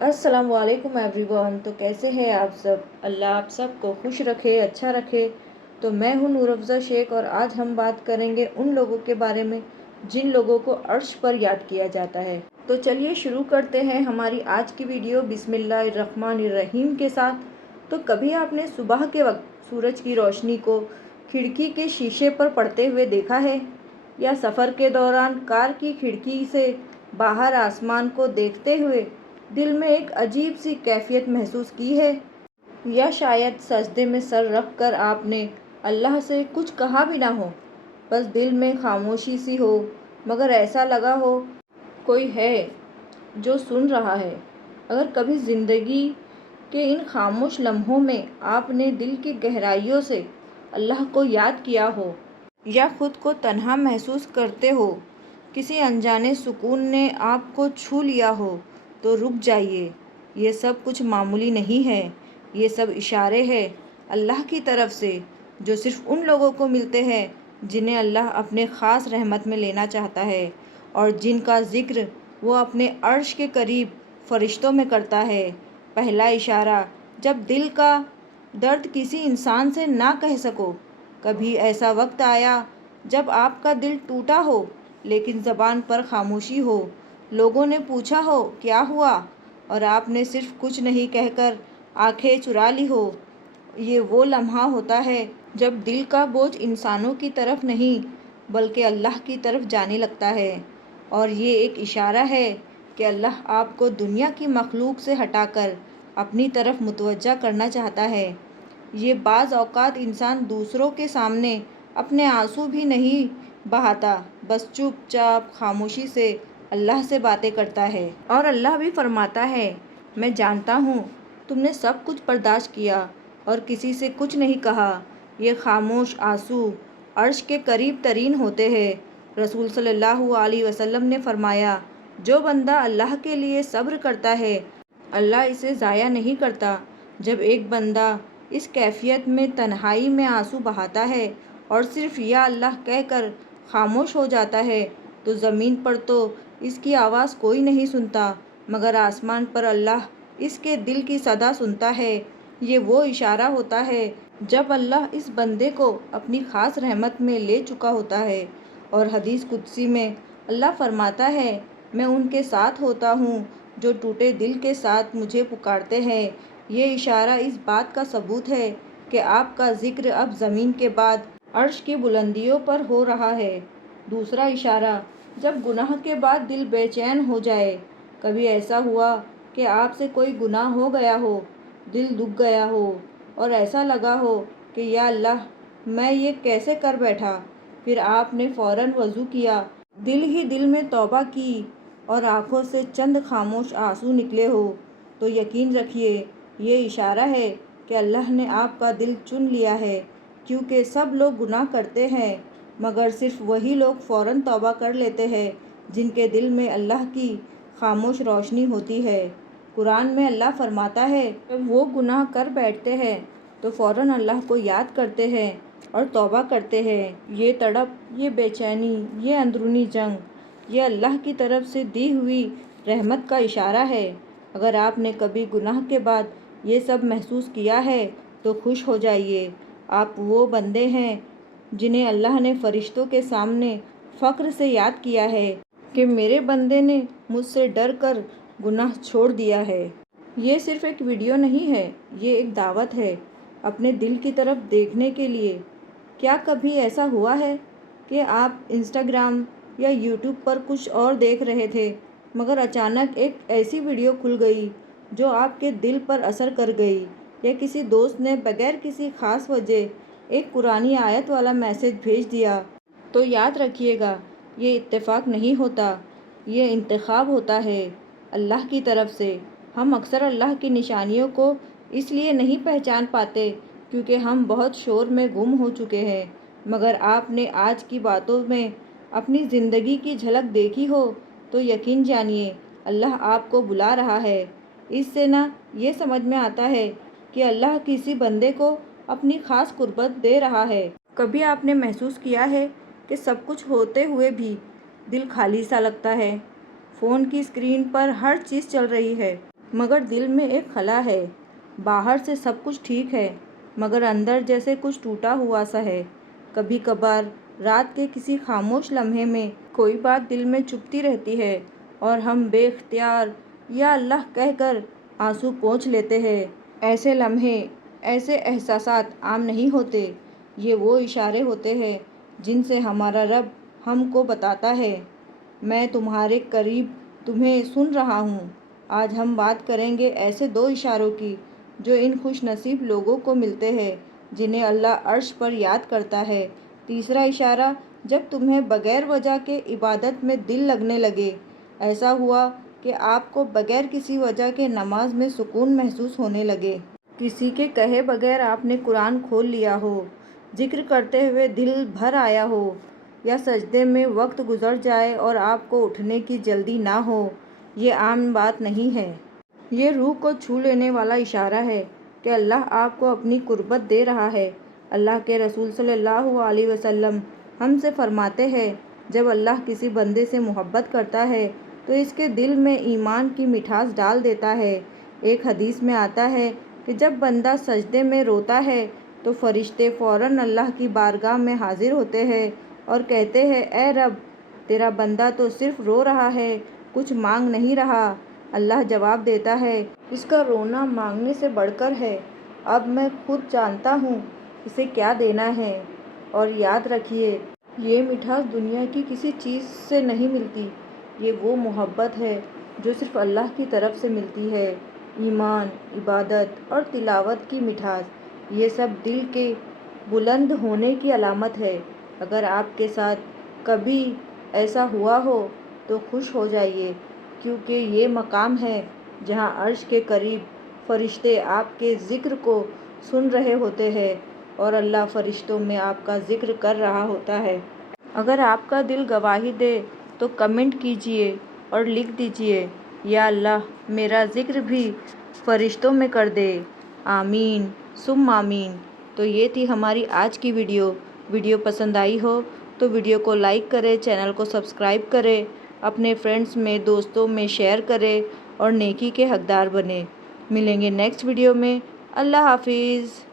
अस्सलाम वालेकुम एवरीवन। तो कैसे हैं आप सब? अल्लाह आप सबको खुश रखे, अच्छा रखे। तो मैं हूँ नूर अफ़ज़ा शेख और आज हम बात करेंगे उन लोगों के बारे में जिन लोगों को अर्श पर याद किया जाता है। तो चलिए शुरू करते हैं हमारी आज की वीडियो बिस्मिल्लाहिर्रहमानिर्रहीम के साथ। तो कभी आपने सुबह के वक्त सूरज की रोशनी को खिड़की के शीशे पर पड़ते हुए देखा है, या सफ़र के दौरान कार की खिड़की से बाहर आसमान को देखते हुए दिल में एक अजीब सी कैफियत महसूस की है, या शायद सजदे में सर रख कर आपने अल्लाह से कुछ कहा भी ना हो, बस दिल में खामोशी सी हो, मगर ऐसा लगा हो कोई है जो सुन रहा है। अगर कभी ज़िंदगी के इन खामोश लम्हों में आपने दिल की गहराइयों से अल्लाह को याद किया हो, या खुद को तन्हा महसूस करते हो, किसी अनजाने सुकून ने आपको छू लिया हो, तो रुक जाइए। ये सब कुछ मामूली नहीं है, ये सब इशारे हैं अल्लाह की तरफ से, जो सिर्फ़ उन लोगों को मिलते हैं जिन्हें अल्लाह अपने ख़ास रहमत में लेना चाहता है, और जिनका ज़िक्र वो अपने अर्श के करीब फ़रिश्तों में करता है। पहला इशारा, जब दिल का दर्द किसी इंसान से ना कह सको। कभी ऐसा वक्त आया जब आपका दिल टूटा हो, लेकिन ज़बान पर खामोशी हो, लोगों ने पूछा हो क्या हुआ, और आपने सिर्फ कुछ नहीं कहकर आंखें चुरा ली हो। ये वो लम्हा होता है जब दिल का बोझ इंसानों की तरफ नहीं बल्कि अल्लाह की तरफ जाने लगता है, और ये एक इशारा है कि अल्लाह आपको दुनिया की मखलूक से हटाकर अपनी तरफ मुतवज्जा करना चाहता है। ये बाज़ औक़ात इंसान दूसरों के सामने अपने आंसू भी नहीं बहाता, बस चुपचाप खामोशी से अल्लाह से बातें करता है, और अल्लाह भी फरमाता है, मैं जानता हूँ तुमने सब कुछ बर्दाश्त किया और किसी से कुछ नहीं कहा। ये खामोश आंसू अर्श के करीब तरीन होते हैं। रसूल सल्लल्लाहु अलैहि वसल्लम ने फरमाया, जो बंदा अल्लाह के लिए सब्र करता है, अल्लाह इसे ज़ाया नहीं करता। जब एक बंदा इस कैफियत में तन्हाई में आंसू बहाता है और सिर्फ़ या अल्लाह कहकर खामोश हो जाता है, तो ज़मीन पर तो इसकी आवाज़ कोई नहीं सुनता, मगर आसमान पर अल्लाह इसके दिल की सदा सुनता है। ये वो इशारा होता है जब अल्लाह इस बंदे को अपनी ख़ास रहमत में ले चुका होता है। और हदीस कुदसी में अल्लाह फरमाता है, मैं उनके साथ होता हूँ जो टूटे दिल के साथ मुझे पुकारते हैं। ये इशारा इस बात का सबूत है कि आपका ज़िक्र अब ज़मीन के बाद अर्श की बुलंदियों पर हो रहा है। दूसरा इशारा, जब गुनाह के बाद दिल बेचैन हो जाए। कभी ऐसा हुआ कि आपसे कोई गुनाह हो गया हो, दिल दुख गया हो, और ऐसा लगा हो कि या अल्लाह मैं ये कैसे कर बैठा। फिर आपने फ़ौरन वज़ू किया, दिल ही दिल में तौबा की, और आँखों से चंद खामोश आंसू निकले हो, तो यकीन रखिए ये इशारा है कि अल्लाह ने आपका दिल चुन लिया है। क्योंकि सब लोग गुनाह करते हैं, मगर सिर्फ़ वही लोग फ़ौरन तौबा कर लेते हैं जिनके दिल में अल्लाह की खामोश रोशनी होती है। कुरान में अल्लाह फरमाता है, जब वो गुनाह कर बैठते हैं तो फ़ौरन अल्लाह को याद करते हैं और तौबा करते हैं। ये तड़प, ये बेचैनी, ये अंदरूनी जंग, ये अल्लाह की तरफ से दी हुई रहमत का इशारा है। अगर आपने कभी गुनाह के बाद ये सब महसूस किया है तो खुश हो जाइए। आप वो बंदे हैं जिन्हें अल्लाह ने फ़रिश्तों के सामने फ़ख्र से याद किया है कि मेरे बंदे ने मुझसे डर कर गुनाह छोड़ दिया है। ये सिर्फ़ एक वीडियो नहीं है, ये एक दावत है अपने दिल की तरफ देखने के लिए। क्या कभी ऐसा हुआ है कि आप इंस्टाग्राम या यूट्यूब पर कुछ और देख रहे थे, मगर अचानक एक ऐसी वीडियो खुल गई जो आपके दिल पर असर कर गई, या किसी दोस्त ने बगैर किसी ख़ास वजह एक पुरानी आयत वाला मैसेज भेज दिया? तो याद रखिएगा, ये इत्तेफाक नहीं होता, ये इंतखाब होता है अल्लाह की तरफ से। हम अक्सर अल्लाह की निशानियों को इसलिए नहीं पहचान पाते क्योंकि हम बहुत शोर में गुम हो चुके हैं, मगर आपने आज की बातों में अपनी ज़िंदगी की झलक देखी हो तो यकीन जानिए अल्लाह आपको बुला रहा है। इससे ना ये समझ में आता है कि अल्लाह किसी बंदे को अपनी ख़ास कुर्बत दे रहा है। कभी आपने महसूस किया है कि सब कुछ होते हुए भी दिल खाली सा लगता है? फ़ोन की स्क्रीन पर हर चीज़ चल रही है, مگر دل میں ایک خلا ہے۔ باہر سے سب کچھ ٹھیک ہے مگر اندر جیسے کچھ ٹوٹا ہوا سا ہے۔ کبھی کبھار رات کے کسی خاموش لمحے میں کوئی بات دل میں چبھتی رہتی ہے اور ہم بے اختیار یا اللہ کہہ کر آنسو پوंچھ لیتے ہیں۔ ایسے لمحے، ایسے احساسات عام نہیں ہوتے۔ یہ وہ اشارے ہوتے ہیں جن سے ہمارا رب ہم کو بتاتا ہے، میں تمہارے قریب تمہیں سن رہا ہوں۔ آج ہم بات کریں گے ایسے 2 اشاروں کی جو ان خوش نصیب لوگوں کو ملتے ہیں جنہیں اللہ عرش پر یاد کرتا ہے۔ تیسرا اشارہ، جب تمہیں بغیر وجہ کے عبادت میں دل لگنے لگے، ایسا ہوا کہ آپ کو بغیر کسی وجہ کے نماز میں سکون محسوس ہونے لگے۔ کسی کے کہے بغیر آپ نے قرآن کھول لیا ہو، ذکر کرتے ہوئے دل بھر آیا ہو، یا سجدے میں وقت گزر جائے اور آپ کو اٹھنے کی جلدی نہ ہو۔ یہ عام بات نہیں ہے۔ یہ روح کو چھو لینے والا اشارہ ہے کہ اللہ آپ کو اپنی قربت دے رہا ہے۔ اللہ کے رسول صلی اللہ علیہ وسلم ہم سے فرماتے ہیں، جب اللہ کسی بندے سے محبت کرتا ہے تو اس کے دل میں ایمان کی مٹھاس ڈال دیتا ہے۔ ایک حدیث میں آتا ہے کہ جب بندہ سجدے میں روتا ہے تو فرشتے فوراً اللہ کی بارگاہ میں حاضر ہوتے ہیں اور کہتے ہیں، اے رب، تیرا بندہ تو صرف رو رہا ہے، کچھ مانگ نہیں رہا۔ اللہ جواب دیتا ہے، اس کا رونا مانگنے سے بڑھ کر ہے، اب میں خود جانتا ہوں اسے کیا دینا ہے۔ اور یاد رکھیے، یہ مٹھاس دنیا کی کسی چیز سے نہیں ملتی، یہ وہ محبت ہے جو صرف اللہ کی طرف سے ملتی ہے۔ ایمان، عبادت اور تلاوت کی مٹھاس، یہ سب دل کے بلند ہونے کی علامت ہے۔ اگر آپ کے ساتھ کبھی ایسا ہوا ہو تو خوش ہو جائیے، کیونکہ یہ مقام ہے جہاں عرش کے قریب فرشتے آپ کے ذکر کو سن رہے ہوتے ہیں اور اللہ فرشتوں میں آپ کا ذکر کر رہا ہوتا ہے۔ اگر آپ کا دل گواہی دے تو کمنٹ کیجئے اور لکھ دیجئے، یا اللہ میرا ذکر بھی فرشتوں میں کر دے، آمین ثم آمین۔ تو یہ تھی ہماری آج کی ویڈیو پسند آئی ہو تو ویڈیو کو لائک کریں، چینل کو سبسکرائب کریں، اپنے فرینڈز میں، دوستوں میں شیئر کریں اور نیکی کے حقدار بنیں۔ ملیں گے نیکسٹ ویڈیو میں۔ اللہ حافظ۔